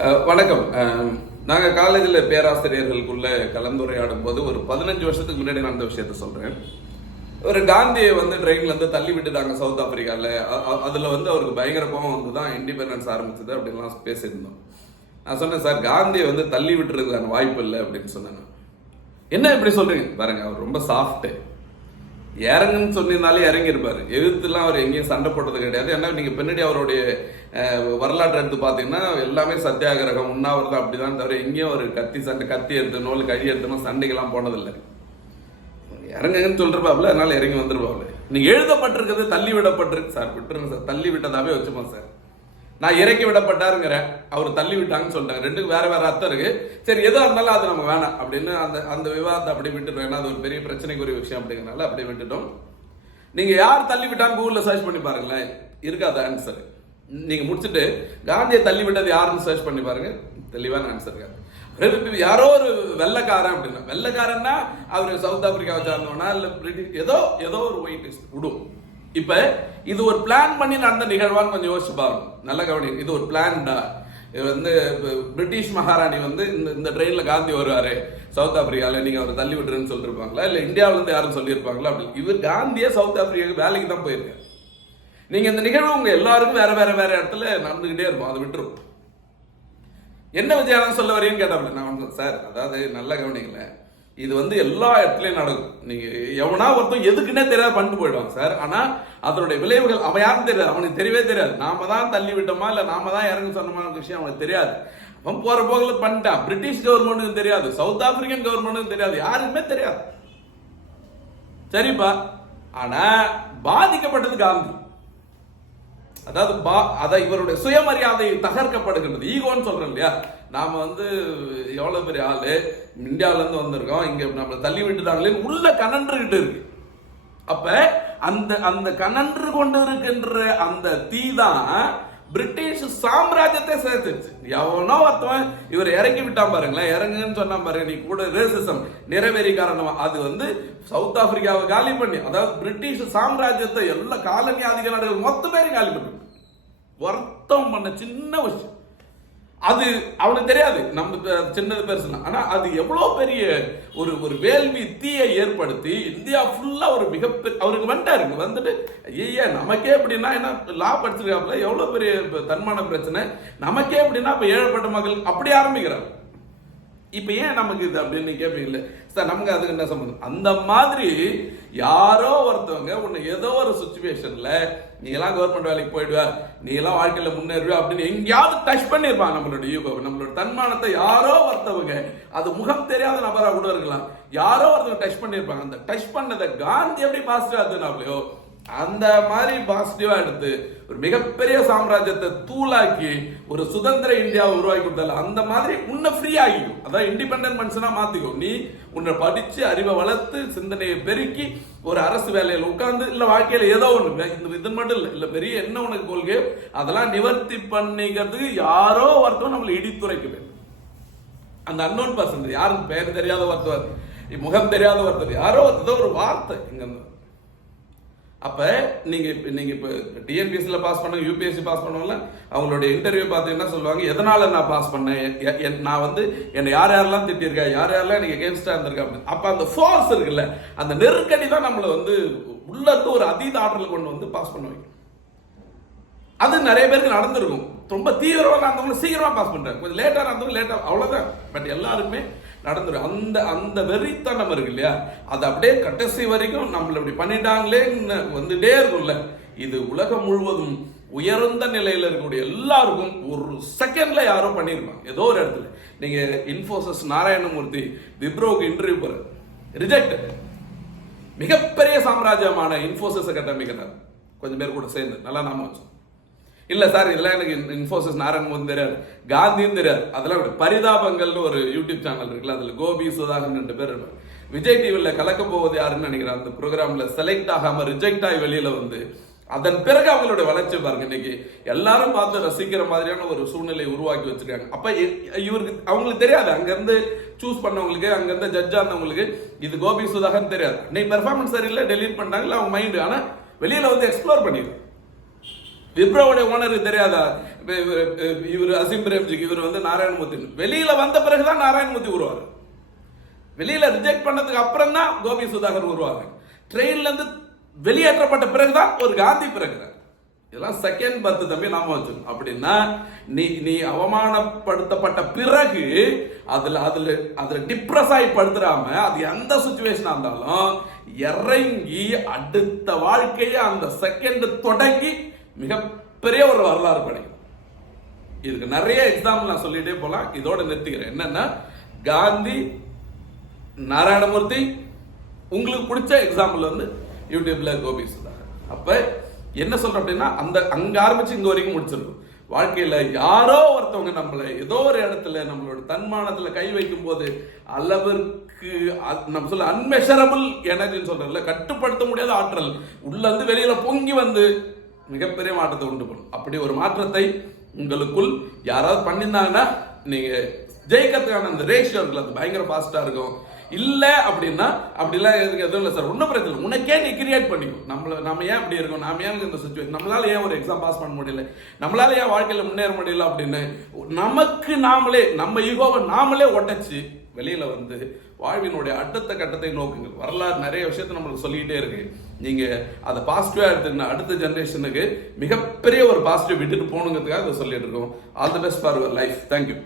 வணக்கம். நாங்கள் காலேஜில் பேராசிரியர்களுக்குள்ளே கலந்துரையாடும் போது ஒரு பதினஞ்சு வருஷத்துக்கு முன்னாடி நடந்த விஷயத்த சொல்கிறேன் ஒரு காந்தியை வந்து ட்ரெயின்லேருந்து தள்ளி விட்டுட்டாங்க சவுத் ஆப்பிரிக்காவில் அதில் வந்து அவருக்கு பயங்கர கோபம் வந்து தான் இண்டிபெண்டன்ஸ் ஆரம்பிச்சது அப்படின்லாம் பேசியிருந்தோம். நான் சொன்னேன் சார் காந்தியை வந்து தள்ளி விட்டுறதுக்கான வாய்ப்பு இல்லை அப்படின்னு சொன்னாங்க என்ன இப்படி சொல்கிறீங்க பாருங்க அவர் ரொம்ப சாஃப்ட்டு இறங்குன்னு சொன்னிருந்தாலே இறங்கியிருப்பார். எதிர்த்துலாம் அவர் எங்கேயும் சண்டை போட்டது கிடையாது. ஏன்னா நீங்கள் பின்னாடி அவருடைய வரலாற்றை எடுத்து பார்த்தீங்கன்னா எல்லாமே சத்தியாகிரகம் உண்ணாவிரதம் அப்படிதான் தவிர எங்கேயும் ஒரு கத்தி சண்டை கத்தி எடுத்தனோ இல்லை கழி எடுத்தனோ சண்டைக்கெல்லாம் போனதில்லை. இறங்குங்கன்னு சொல்றப்பாப்ல அதனால் இறங்கி வந்துருப்பாப்ல. நீங்கள் எழுதப்பட்டிருக்கிறது தள்ளி விடப்பட்டிருக்கு சார் விட்டுருங்க சார். தள்ளி விட்டதாகவே வச்சுப்போம் சார். நான் இறக்கி விடப்பட்டாருங்கிறேன் அவர் தள்ளி விட்டாங்கன்னு சொல்லிட்டாங்க. ரெண்டுக்கு வேற வேற அர்த்தம் இருக்கு. சரி எதுவாக இருந்தாலும் அது நம்ம வேணாம் அப்படின்னு அந்த அந்த விவாதத்தை அப்படி விட்டுட்டோம் ஏன்னா அது ஒரு பெரிய பிரச்சனைக்குரிய விஷயம் அப்படிங்கிறனால அப்படியே விட்டுட்டோம். நீங்க யார் தள்ளி விட்டான்னு கூகுளில் சர்ச் பண்ணி பாருங்களேன். இருக்காது ஆன்சர் நீங்க முடிச்சுட்டு காந்தியை தள்ளி விட்டது யாருன்னு சர்ச் பண்ணி பாருங்க. தெளிவான ஆன்சர் இருக்காது யாரோ ஒரு வெள்ளைக்காரன் அப்படின்னா வெள்ளைக்காரன்னா அவர் சவுத் ஆப்பிரிக்காவை சார்ந்தவனா இல்லை பிரிட்டிஷ் ஏதோ ஏதோ ஒரு ஒயிட் விடும் இப்ப இது ஒரு பிளான் பண்ணி நடந்த நிகழ்வான்னு கொஞ்சம் யோசிச்சு பாருங்க. நல்ல கவனி இது ஒரு பிளான்டா இது வந்து பிரிட்டிஷ் மகாராணி வந்து இந்த இந்த ட்ரெயின்ல காந்தி வருவாரு. சவுத் ஆப்பிரிக்கால நீங்க அவரை தள்ளி விட்டுருன்னு சொல்லிருப்பாங்களா? இல்ல இந்தியாவிலேருந்து யாரும் சொல்லியிருப்பாங்களா? அப்படி இவர் காந்தியே சவுத் ஆப்பிரிக்காவுக்கு வேலைக்கு தான் போயிருக்காரு. நீங்க இந்த நிகழ்வு உங்க எல்லாருக்கும் வேற வேற வேற இடத்துல நடந்துகிட்டே இருக்கும். அதை விட்டுரும். என்ன விஜயானந்த் சொல்ல வரீங்கன்னு கேட்டாப்ல நான் சார் அதாவது நல்ல கவனிங்களேன் இது வந்து எல்லா இடத்துலையும் நடக்கும். நீங்கள் எவனா ஒருத்தன் எதுக்குன்னே தெரியாது பண்ணிட்டு போயிடுவான் சார். ஆனால் அதனுடைய விளைவுகள் அவன் யாரும் தெரியாது. அவனுக்கு தெரியவே தெரியாது. நாம தான் தள்ளி விட்டோமா இல்லை நாம தான் இறங்க சொன்னமான விஷயம் அவனுக்கு தெரியாது. அவன் போற போகல பண்ணிட்டான். பிரிட்டிஷ் கவர்மெண்ட்டுக்கும் தெரியாது. சவுத் ஆப்பிரிக்கன் கவர்மெண்ட்டுக்கும் தெரியாது. யாருக்குமே தெரியாது. சரிப்பா. ஆனால் பாதிக்கப்பட்டது காந்தி. அதாவது பா அதை இவருடைய சுயமரியாதை தகர்க்கப்படுகின்றது. ஈகோன்னு சொல்றோம் இல்லையா? நாம வந்து எவ்வளவு பெரிய ஆளு? இந்தியாவிலேருந்து வந்திருக்கோம். இங்க நம்மளை தள்ளி விட்டுட்டாங்களே உள்ள கனன்றுகிட்டு இருக்கு. அப்ப அந்த அந்த கனன்று கொண்டு இருக்கின்ற அந்த தீ தான் பிரிட்டிஷ் சாம்ராஜ்யத்தை சேர்த்துச்சு எவனோ ஒருத்தவன் இவர் இறக்கி விட்டான் பாருங்களேன். இறங்குன்னு சொன்னா பாருங்க நீ கூட ரேசிசம் நிறைவேறி காரணமா. அது வந்து சவுத் ஆப்பிரிக்காவை காலி பண்ணி அதாவது பிரிட்டிஷ் சாம்ராஜ்யத்தை எல்லா காலனி ஆதிக்க நாடுகள் மொத்த பேரையும் காலி பண்ணி. வருத்தம் பண்ண சின்ன விஷயம். அது அவனுக்கு தெரியாது. நம்ம பே- சின்னது பெருசுனா ஆனால் அது எவ்வளோ பெரிய ஒரு ஒரு வேள்வி தீயை ஏற்படுத்தி இந்தியா ஃபுல்லாக ஒரு மிகப்பெரிய அவருக்கு வந்துட்டாருங்க வந்துட்டு ஐயா நமக்கே எப்படின்னா என்ன லா படிச்சிருக்காப்புல எவ்வளோ பெரிய தன்மான பிரச்சனை. நமக்கே எப்படின்னா இப்போ ஏழைப்பட்ட மக்கள் அப்படி ஆரம்பிக்கிறார் இப்போ ஏன் நமக்கு இது அப்படின்னு கேட்பீங்கல்ல சார் நமக்கு அதுக்கு என்ன சம்மந்தம்? அந்த மாதிரி யாரோ ஒருத்தவங்க உன்னை ஏதோ ஒரு சுச்சுவேஷனில் நீ எல்லாம் கவர்மெண்ட் வேலைக்கு போயிடுவார் நீ எல்லாம் வாழ்க்கையில் முன்னேறுவ அப்படின்னு எங்கேயாவது டச் பண்ணியிருப்பாங்க நம்மளோட யூகோ நம்மளோட தன்மானத்தை யாரோ ஒருத்தவங்க அது முகம் தெரியாத நபராக கூட இருக்கலாம். யாரோ ஒருத்தவங்க டச் பண்ணியிருப்பாங்க. அந்த டச் பண்ணதை காந்தி எப்படி பாசிட்டிவ் எடுத்துனாப்லையோ அந்த மாதிரி பாசிட்டிவா எடுத்து ஒரு மிகப்பெரிய சாம்ராஜ்யத்தை தூளாக்கி ஒரு சுதந்திர இந்தியாவை உருவாக்கி கொடுத்தால அந்த மாதிரி உன்னை ஃப்ரீ ஆகிக்கும் அதான் இண்டிபெண்டன்ட் மனுஷனா மாத்திக்கும் நீ உன்னை படிச்சு அறிவை வளர்த்து சிந்தனையை பெருக்கி ஒரு அரசு வேலையில் உட்கார்ந்து இல்ல வாழ்க்கையில ஏதோ ஒண்ணு. இந்த இது மட்டும் இல்லை. இல்ல பெரிய என்ன உனக்கு கொள்கை? அதெல்லாம் நிவர்த்தி பண்ணிக்கிறதுக்கு யாரோ ஒருத்தவன் நம்மளை இடித்துரைக்க வேண்டும். அந்த அன்னோன் பர்சன் யாரும் பெயர் தெரியாத ஒருத்தவர் முகம் தெரியாத ஒருத்தர். யாரோ ஏதோ ஒரு வார்த்தை இங்க அப்போ நீங்கள் இப்போ நீங்கள் இப்போ டிஎன்பிஎஸ்சியில் பாஸ் பண்ண யூபிஎஸ்சி பாஸ் பண்ணவங்கள அவங்களோட இன்டர்வியூ பார்த்தீங்கன்னா சொல்லுவாங்க? எதனால் நான் பாஸ் பண்ணேன்? நான் வந்து என்னை யார் யாரெல்லாம் திட்டிருக்கா யார் யாரெல்லாம் எனக்கு எகேன்ஸ்டாக இருந்திருக்கா? அப்படின்னு. அப்போ அந்த ஃபோர்ஸ் இருக்குல்ல அந்த நெருக்கடி தான் நம்மளை வந்து உள்ளத்து ஒரு அதீத ஆற்றல் கொண்டு வந்து பாஸ் பண்ண வைக்கும். அது நிறைய பேருக்கு நடந்திருக்கும். ரொம்ப தீவிரமாக இருந்தவங்க சீக்கிரமாக பாஸ் பண்ணுறாங்க கொஞ்சம் லேட்டாக இருந்தவங்க லேட்டாக அவ்வளோதான் பட் எல்லாருமே நடந்துரும் அந்த அந்த வெறித்தனம் இருக்கு இல்லையா அது அப்படியே கடைசி வரைக்கும் நம்மளை இப்படி பண்ணிட்டாங்களேன்னு வந்துட்டே இருக்கும்ல. இது உலகம் முழுவதும் உயர்ந்த நிலையில் இருக்கக்கூடிய எல்லாருக்கும் ஒரு செகண்ட்ல யாரோ பண்ணியிருப்பாங்க. ஏதோ ஒரு இடத்துல. நீங்க இன்ஃபோசிஸ் நாராயணமூர்த்தி விப்ரோக்கு இன்டர்வியூ போற. ரிஜெக்ட் மிகப்பெரிய சாம்ராஜ்யமான இன்ஃபோசிஸை கட்டமைக்கிறார். கொஞ்சம் பேர் கூட சேர்ந்து. நல்லா நாம வச்சோம் இல்ல சார் இதெல்லாம் எனக்கு இன்ஃபோசிஸ் நாராயணமூர்த்தி தெரியாது. காந்தியும் தெரியாது. அதெல்லாம் பரிதாபங்கள்னு ஒரு யூடியூப் சேனல் இருக்குல்ல அதுல கோபி சுதாகர் ரெண்டு பேர் இருப்பாங்க. விஜய் டிவியில் கலக்க போவது யாருன்னு நினைக்கிறேன் அந்த ப்ரோக்ராம்ல செலக்ட் ஆகாம ரிஜெக்ட் ஆகி வெளியில வந்து அதன் பிறகு அவங்களுடைய வளர்ச்சி பாருங்க இன்னைக்கு எல்லாரும் பார்த்து ரசிக்கிற மாதிரியான ஒரு சூழ்நிலை உருவாக்கி வச்சிருக்காங்க. அப்ப இவருக்கு அவங்களுக்கு தெரியாது. அங்கிருந்து சூஸ் பண்ணவங்களுக்கு அங்கிருந்து ஜட்ஜா இருந்தவங்களுக்கு இது கோபி சுதாகர் தெரியாது. இன்னைக்கு பெர்ஃபார்மன்ஸ் சரியில்லை டெலீட் பண்ணிட்டாங்கல்ல அவங்க மைண்டு ஆனா வெளியில வந்து எக்ஸ்ப்ளோர் பண்ணிடுது. விப்ரோவுடைய ஓனருக்கு தெரியாதா? இவர் இவர் அசிம் பிரேம்ஜிக்கு இவர் வந்து நாராயணமூர்த்தி வெளியில வந்த பிறகுதான் நாராயணமூர்த்தி வருவார். வெளியில ரிஜெக்ட் பண்ணதுக்கு அப்புறம் தான் கோபி சுதாகர் வருவாங்க ட்ரெயின்ல இருந்து வெளியேற்றப்பட்ட பிறகுதான் ஒரு காந்தி பிறகுறார். இதெல்லாம் செகண்ட் பர்த் தம்பி நாம வச்சிருக்கோம் அப்படின்னா நீ நீ அவமானப்படுத்தப்பட்ட பிறகு அதுல அதுல அதுல டிப்ரெஸ் ஆகி படுத்துறாம அது எந்த சுச்சுவேஷனா இருந்தாலும் இறங்கி அடுத்த வாழ்க்கையை அந்த செகண்ட் தொடங்கி மிகப்பெரிய ஒரு வரலாறு படைக்கும். இதுக்கு நிறைய எக்ஸாம்பிள் நான் சொல்லிட்டே போகலாம் இதோட நிறுத்திக்கிறேன். என்னன்னா காந்தி நாராயணமூர்த்தி உங்களுக்கு பிடிச்ச எக்ஸாம்பிள் வந்து யூடியூப்ல கோபி சுதாகர். அப்ப என்ன சொல்றோம் அப்படின்னா அந்த அங்க ஆரம்பிச்சு இங்க வரைக்கும் முடிச்சிருக்கும் வாழ்க்கையில யாரோ ஒருத்தவங்க நம்மளை ஏதோ ஒரு இடத்துல நம்மளோட தன்மானத்துல கை வைக்கும் போது அளவிற்கு அ- நம்ம சொல்ல அன்மெஷரபிள் எனர்ஜின்னு சொல்றோம்ல கட்டுப்படுத்த முடியாத ஆற்றல். உள்ள இருந்து வெளியில பொங்கி வந்து மிகப்பெரிய மாற்றத்தை உண்டு பண்ணும். அப்படி ஒரு மாற்றத்தை உங்களுக்குள் யாராவது பண்ணியிருந்தாங்கன்னா நீங்கள் ஜெயிக்கிறதுக்கான அந்த ரேஷியோ இருக்குல்ல அது பயங்கர ஃபாஸ்ட்டாக இருக்கும். இல்லை அப்படின்னா அப்படிலாம் எதுக்கு எதுவும் இல்லை சார். ஒன்றும் பிரச்சனை இல்லை. உனக்கே நீ கிரியேட் பண்ணிக்கோ. நம்மள நம்ம ஏன் அப்படி இருக்கோம்? நாம ஏன் இந்த சுச்சுவேஷன் நம்மளால ஏன் ஒரு எக்ஸாம் பாஸ் பண்ண முடியல? நம்மளால ஏன் வாழ்க்கையில் முன்னேற முடியல அப்படின்னு நமக்கு நாமளே நம்ம ஈகோவை நாமளே உடைச்சு வெளியில் வந்து வாழ்வினுடைய அடுத்த கட்டத்தை நோக்குங்க வரலாறு நிறைய விஷயத்தை நம்மளுக்கு சொல்லிக்கிட்டே இருக்கு. நீங்கள் அதை பாசிட்டிவாக எடுத்துக்கினா அடுத்த ஜென்ரேஷனுக்கு மிகப்பெரிய ஒரு பாசிட்டிவ் விட்டுட்டு போகணுங்கிறதுக்காக அதை சொல்லிட்டு இருக்கோம். All the best for your life thank you